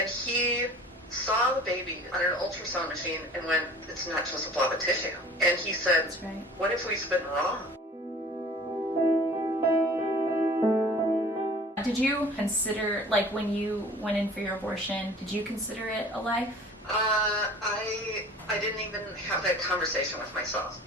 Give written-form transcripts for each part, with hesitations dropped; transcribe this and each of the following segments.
And he saw the baby on an ultrasound machine and went, it's not just a blob of tissue. And he said, That's right. what if we've been wrong? Did you consider, like when you went in for your abortion, did you consider it a life? I didn't even have that conversation with myself.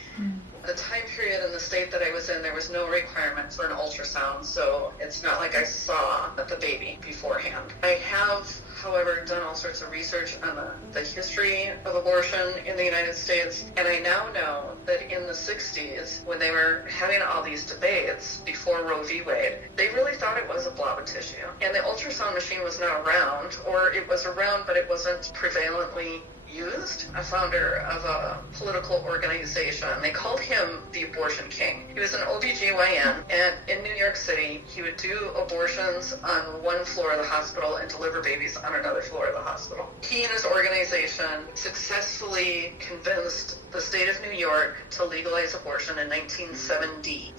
The time period in the state that I was in, there was no requirement for an ultrasound, so it's not like I saw the baby beforehand. I have, however, done all sorts of research on the history of abortion in the United States, and I now know that in the 60s, when they were having all these debates before Roe v. Wade, they really thought it was a blob of tissue. And the ultrasound machine was not around, or it was around, but it wasn't prevalently used. A founder of a political organization. They called him the Abortion King. He was an OBGYN, and in New York City, he would do abortions on one floor of the hospital and deliver babies on another floor of the hospital. He and his organization successfully convinced the state of New York to legalize abortion in 1970,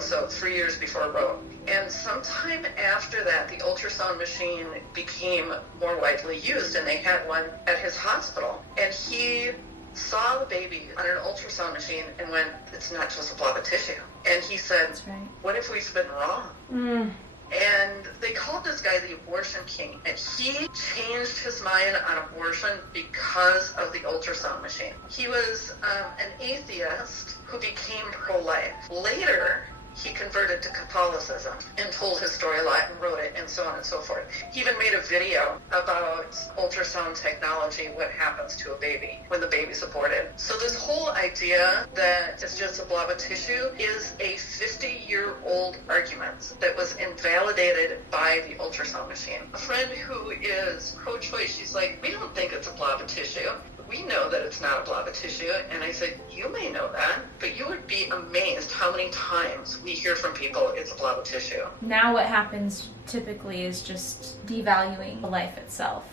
so 3 years before Roe. And sometime after that, the ultrasound machine became more widely used, and they had one at his hospital. And he saw the baby on an ultrasound machine and went, it's not just a blob of tissue. And he said, That's right. what if we've been wrong? And they called this guy the Abortion King, and he changed his mind on abortion because of the ultrasound machine. He was an atheist who became pro-life. Later, he converted to Catholicism and told his story a lot and wrote it and so on and so forth. He even made a video about ultrasound technology, what happens to a baby when the baby's aborted. So this whole idea that it's just a blob of tissue is a 50-year-old argument that was invalidated by the ultrasound machine. A friend who is pro-choice, she's like, we don't think it's a blob of tissue. We know that it's not a blob of tissue. And I said, you may know that, but you would be amazed how many times we hear from people it's a blob of tissue. Now what happens typically is just devaluing the life itself,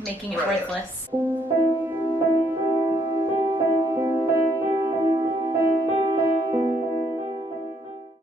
making it Right. worthless.